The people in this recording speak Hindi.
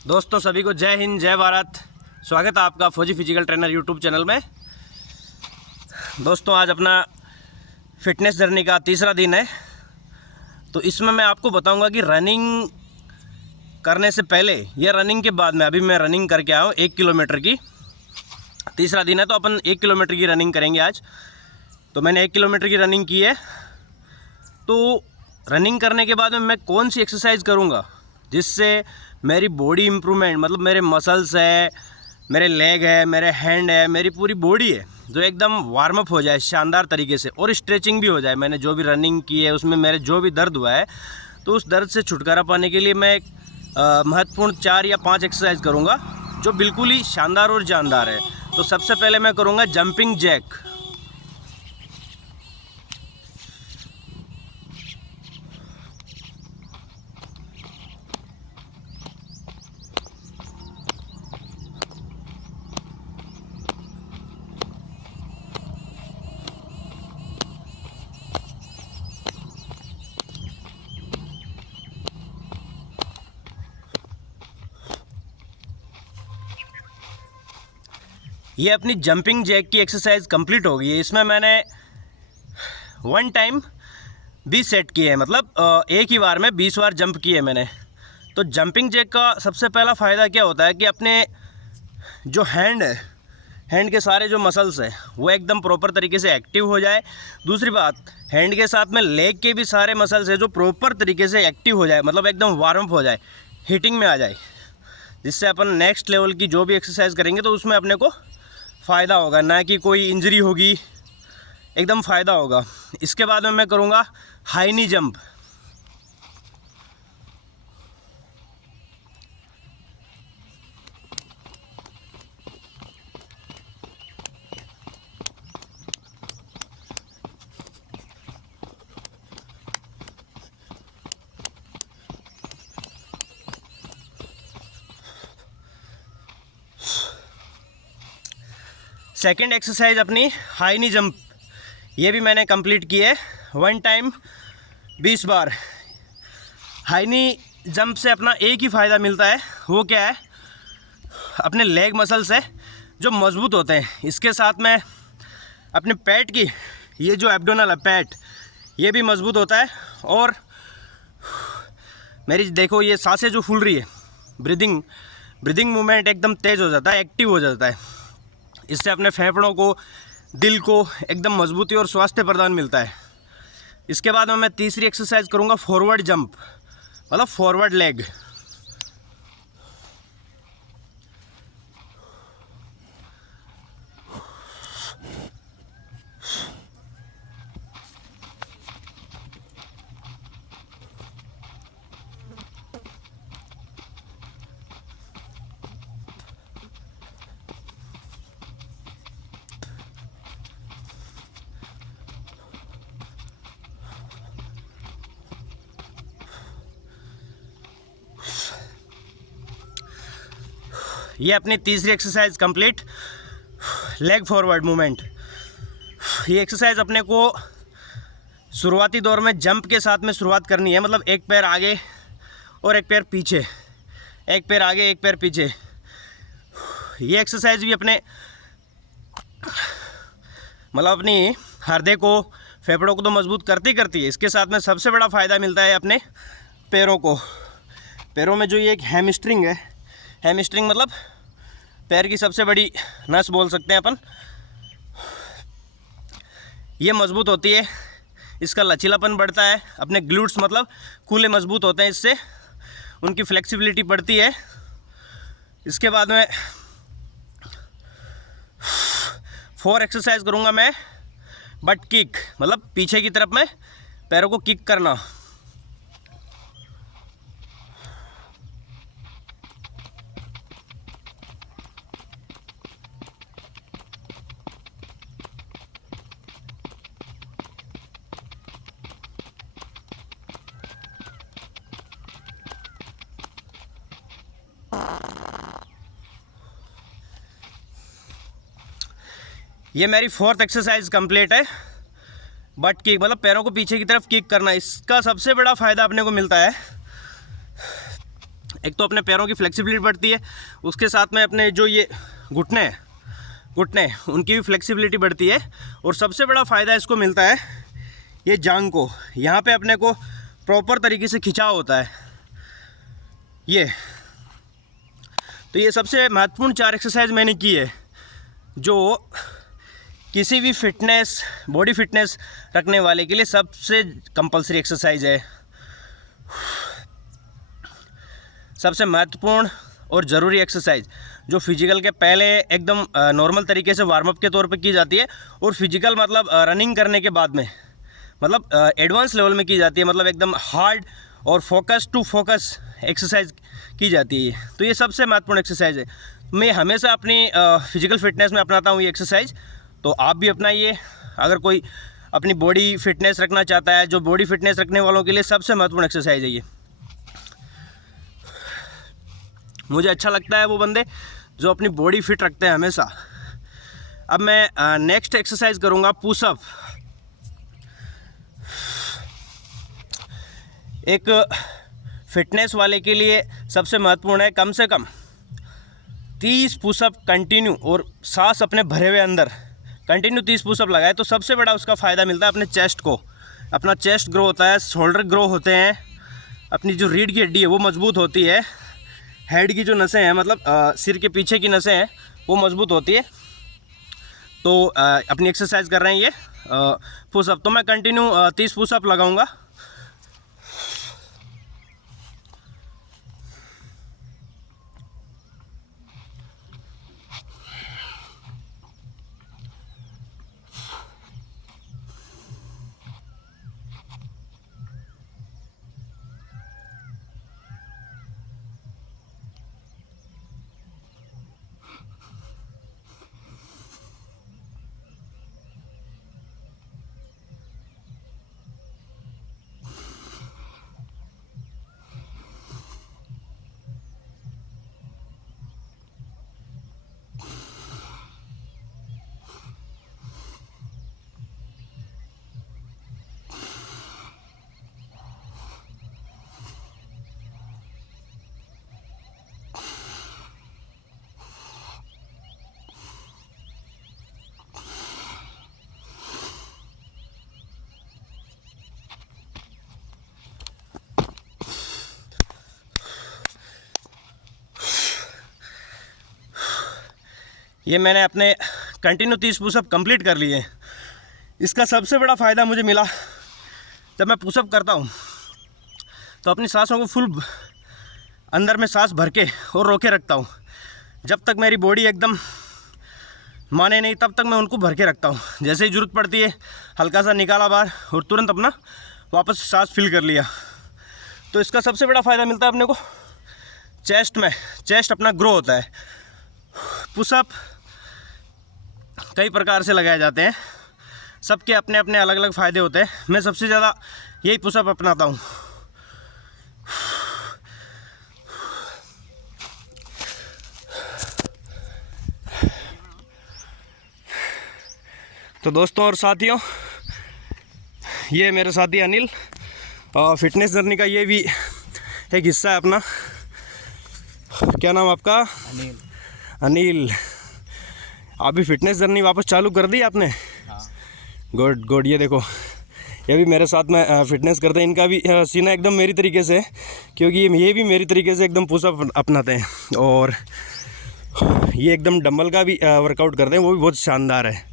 दोस्तों सभी को जय हिंद जय भारत। स्वागत है आपका फौजी फिजिकल ट्रेनर यूट्यूब चैनल में। दोस्तों आज अपना फिटनेस जर्नी का तीसरा दिन है। तो इसमें मैं आपको बताऊंगा कि रनिंग करने से पहले या रनिंग के बाद में, अभी मैं रनिंग करके आया हूँ 1 किलोमीटर की। तीसरा दिन है तो अपन 1 किलोमीटर की रनिंग करेंगे आज। तो मैंने 1 किलोमीटर की रनिंग की है। तो रनिंग करने के बाद में मैं कौन सी एक्सरसाइज करूँगा जिससे मेरी बॉडी इम्प्रूवमेंट, मतलब मेरे मसल्स है, मेरे लेग है, मेरे हैंड है, मेरी पूरी बॉडी है जो एकदम वार्म अप हो जाए शानदार तरीके से, और स्ट्रेचिंग भी हो जाए। मैंने जो भी रनिंग की है उसमें मेरे जो भी दर्द हुआ है तो उस दर्द से छुटकारा पाने के लिए मैं महत्वपूर्ण 4 या 5 एक्सरसाइज करूँगा जो बिल्कुल ही शानदार और जानदार है। तो सबसे पहले मैं करूँगा जंपिंग जैक। ये अपनी जंपिंग जैक की एक्सरसाइज कंप्लीट हो गई है। इसमें मैंने 1 टाइम 20 सेट किए हैं, मतलब एक ही बार में 20 बार जंप किए मैंने। तो जंपिंग जैक का सबसे पहला फ़ायदा क्या होता है कि अपने जो हैंड है, हैंड के सारे जो मसल्स हैं वो एकदम प्रॉपर तरीके से एक्टिव हो जाए। दूसरी बात, हैंड के साथ में लेग के भी सारे मसल्स हैं जो प्रॉपर तरीके से एक्टिव हो जाए, मतलब एकदम वार्म अप हो जाए, हीटिंग में आ जाए, जिससे अपन नेक्स्ट लेवल की जो भी एक्सरसाइज करेंगे तो उसमें अपने को फ़ायदा होगा, ना कि कोई इंजरी होगी, एकदम फ़ायदा होगा। इसके बाद में मैं करूँगा हाई नी जंप। सेकेंड एक्सरसाइज अपनी हाई नी जंप, ये भी मैंने कंप्लीट की है 1 टाइम 20 बार। हाई नी जंप से अपना एक ही फ़ायदा मिलता है, वो क्या है, अपने लेग मसल्स है जो मज़बूत होते हैं। इसके साथ में अपने पेट की, ये जो एब्डोमिनल है पेट, ये भी मज़बूत होता है। और मेरी देखो ये सांसें जो फूल रही है, ब्रीदिंग मूवमेंट एकदम तेज़ हो जाता है, एक्टिव हो जाता है। इससे अपने फेफड़ों को, दिल को एकदम मजबूती और स्वास्थ्य प्रदान मिलता है। इसके बाद में मैं तीसरी एक्सरसाइज करूँगा फॉरवर्ड जंप, मतलब फॉरवर्ड लेग। ये अपनी तीसरी exercise complete, leg forward movement. ये एक्सरसाइज अपने को शुरुआती दौर में जंप के साथ में शुरुआत करनी है, मतलब एक पैर आगे और एक पैर पीछे, एक पैर आगे एक पैर पीछे। ये एक्सरसाइज भी अपने मतलब अपनी हृदय को, फेफड़ों को तो मजबूत करती है। इसके साथ में सबसे बड़ा फ़ायदा मिलता है अपने पैरों को। पैरों में जो ये एक हैमस्ट्रिंग है, हैमस्ट्रिंग मतलब पैर की सबसे बड़ी नस बोल सकते हैं अपन, ये मजबूत होती है। इसका लचीलापन बढ़ता है, अपने ग्लूट्स मतलब कूल्हे मजबूत होते हैं, इससे उनकी फ्लेक्सिबिलिटी बढ़ती है। इसके बाद में 4 एक्सरसाइज करूँगा मैं बट किक, मतलब पीछे की तरफ में पैरों को किक करना। ये मेरी 4th एक्सरसाइज कंप्लीट है, बट किक मतलब पैरों को पीछे की तरफ किक करना। इसका सबसे बड़ा फ़ायदा अपने को मिलता है, एक तो अपने पैरों की फ्लेक्सिबिलिटी बढ़ती है, उसके साथ में अपने जो ये घुटने उनकी भी फ्लेक्सिबिलिटी बढ़ती है। और सबसे बड़ा फ़ायदा इसको मिलता है ये जांघ को, यहाँ पे अपने को प्रॉपर तरीके से खिंचाव होता है ये। तो ये सबसे महत्वपूर्ण 4 एक्सरसाइज मैंने की है जो किसी भी फिटनेस, बॉडी फिटनेस रखने वाले के लिए सबसे कंपलसरी एक्सरसाइज है, सबसे महत्वपूर्ण और ज़रूरी एक्सरसाइज, जो फिजिकल के पहले एकदम नॉर्मल तरीके से वार्म अप के तौर पे की जाती है, और फिजिकल मतलब रनिंग करने के बाद में, मतलब एडवांस लेवल में की जाती है, मतलब एकदम हार्ड और फोकस टू फोकस एक्सरसाइज की जाती है। तो ये सबसे महत्वपूर्ण एक्सरसाइज है। मैं हमेशा अपनी फिजिकल फिटनेस में अपनाता हूँ ये एक्सरसाइज, तो आप भी अपनाइए। अगर कोई अपनी बॉडी फिटनेस रखना चाहता है, जो बॉडी फिटनेस रखने वालों के लिए सबसे महत्वपूर्ण एक्सरसाइज है ये। मुझे अच्छा लगता है वो बंदे जो अपनी बॉडी फिट रखते हैं हमेशा। अब मैं नेक्स्ट एक्सरसाइज करूँगा पुशअप। एक फिटनेस वाले के लिए सबसे महत्वपूर्ण है कम से कम 30 पुशअप कंटिन्यू, और सांस अपने भरे हुए अंदर कंटिन्यू 30 पुशअप लगाए तो सबसे बड़ा उसका फ़ायदा मिलता है अपने चेस्ट को। अपना चेस्ट ग्रो होता है, शोल्डर ग्रो होते हैं, अपनी जो रीढ़ की हड्डी है वो मजबूत होती है, हेड की जो नसें हैं, मतलब सिर के पीछे की नसें हैं, वो मजबूत होती है। तो अपनी एक्सरसाइज कर रहे हैं ये पुशअप। तो मैं कंटिन्यू 30 पुशअप लगाऊंगा। ये मैंने अपने कंटिन्यू 30 पुशअप कंप्लीट कर लिए। इसका सबसे बड़ा फ़ायदा मुझे मिला, जब मैं पुशअप करता हूँ तो अपनी सांसों को फुल अंदर में सांस भर के और रोके रखता हूँ। जब तक मेरी बॉडी एकदम माने नहीं तब तक मैं उनको भर के रखता हूँ। जैसे ही ज़रूरत पड़ती है हल्का सा निकाला बाहर और तुरंत अपना वापस सांस फिल कर लिया। तो इसका सबसे बड़ा फ़ायदा मिलता है अपने को चेस्ट में, चेस्ट अपना ग्रो होता है। पुशअप कई प्रकार से लगाए जाते हैं, सबके अपने अपने अलग अलग फ़ायदे होते हैं। मैं सबसे ज़्यादा यही पुशअप अपनाता हूँ। तो दोस्तों और साथियों, ये मेरे साथी अनिल, और फिटनेस जर्नी का ये भी एक हिस्सा है अपना। क्या नाम आपका? अनिल। अनिल, अभी फिटनेस जर्नी वापस चालू कर दी आपने? हाँ। Good good. ये देखो, ये भी मेरे साथ में फिटनेस करते हैं। इनका भी सीना एकदम मेरी तरीके से, क्योंकि ये भी मेरी तरीके से एकदम पुशअप अपनाते हैं, और ये एकदम डंबल का भी वर्कआउट करते हैं, वो भी बहुत शानदार है।